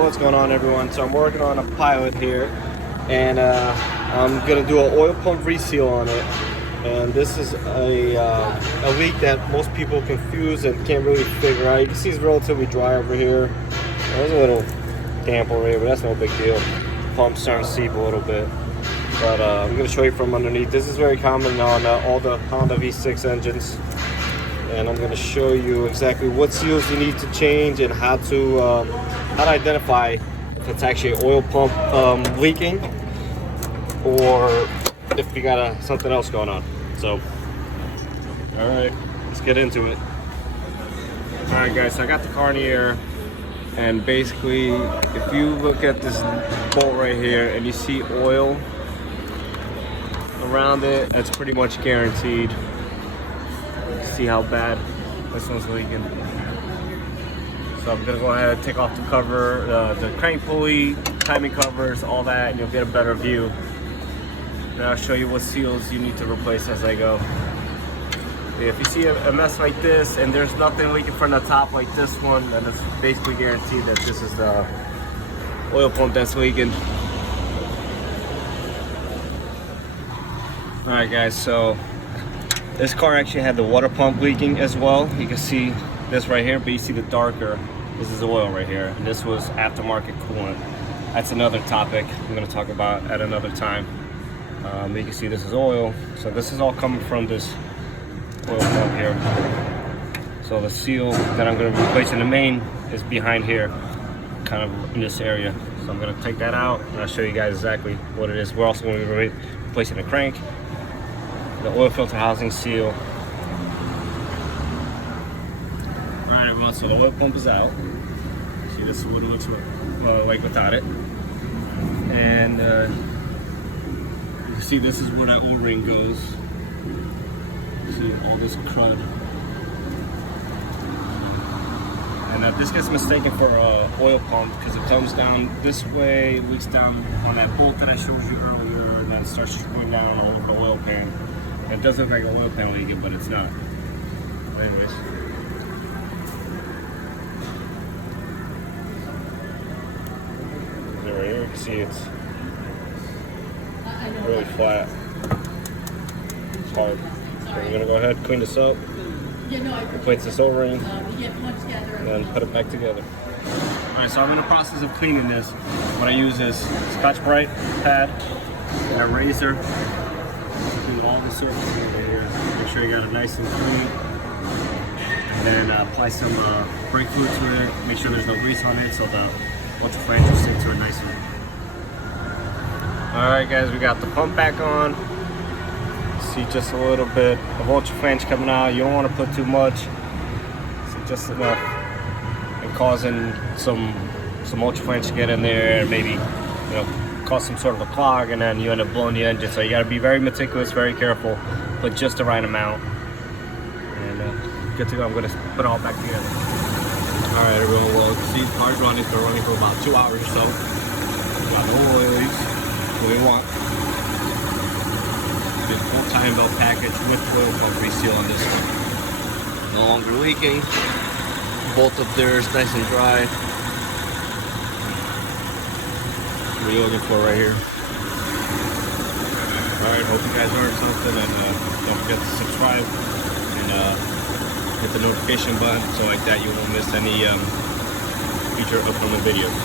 What's going on, everyone? So I'm working on a pilot here, and I'm gonna do an oil pump reseal on it. And this is a leak that most people confuse and can't really figure out. You can see it's relatively dry over here. There's a little damp over here, but that's no big deal. Pump's starting to seep a little bit, but I'm gonna show you from underneath. This is very common on all the Honda V6 engines, and I'm gonna show you exactly what seals you need to change and how to identify if it's actually an oil pump leaking or if you got something else going on. So, all right, let's get into it. All right, guys, so I got the car in the air, and basically, if you look at this bolt right here and you see oil around it, that's pretty much guaranteed. See how bad this one's leaking. So I'm gonna go ahead and take off the cover, the crank pulley, timing covers, all that, and you'll get a better view. And I'll show you what seals you need to replace as I go. If you see a mess like this and there's nothing leaking from the top like this one, then it's basically guaranteed that this is the oil pump that's leaking. All right, guys, so this car actually had the water pump leaking as well. You can see this right here, but you see the darker, this is oil right here, and this was aftermarket coolant. That's another topic I'm going to talk about at another time. You can see this is oil, so this is all coming from this oil pump here. So the seal that I'm going to replace in the main is behind here, kind of in this area. So I'm going to take that out and I'll show you guys exactly what it is. We're also going to be replacing the crank, the oil filter housing seal. Alright, everyone, so the oil pump is out. See, this is what it looks like without it. And you can see this is where that O-ring goes. See all this crud. And this gets mistaken for an oil pump because it comes down this way, leaks down on that bolt that I showed you earlier, and then it starts going down all over the oil pan. It does look like an oil pan leaking, but it's not. Anyways. Right here, you can see it's really flat. It's hard. So we're gonna go ahead and clean this up, replace this O-ring, and then put it back together. Alright, so I'm in the process of cleaning this. What I use is Scotch-Brite pad and a razor. Clean all the surfaces over here. Make sure you got it nice and clean. And then apply some brake fluid to it. Make sure there's no grease on it so the ultra flange will stick to it nicely. Alright, guys, we got the pump back on. See just a little bit of ultra flange coming out. You don't want to put too much. So just enough, and causing some ultra flange to get in there and maybe, you know, cause some sort of a clog, and then you end up blowing the engine. So you got to be very meticulous, very careful, put just the right amount. And good to go. I'm going to put it all back together. All right, everyone. Well, you see the car's running. It's been running for about 2 hours or so. Got no oil leaks. What we want. The full time belt package with oil pump reseal on this one. No longer leaking. Bolt up there is nice and dry. What are you looking for right here? Alright, hope you guys learned something, and don't forget to subscribe and hit the notification button so like that you won't miss any future upcoming videos.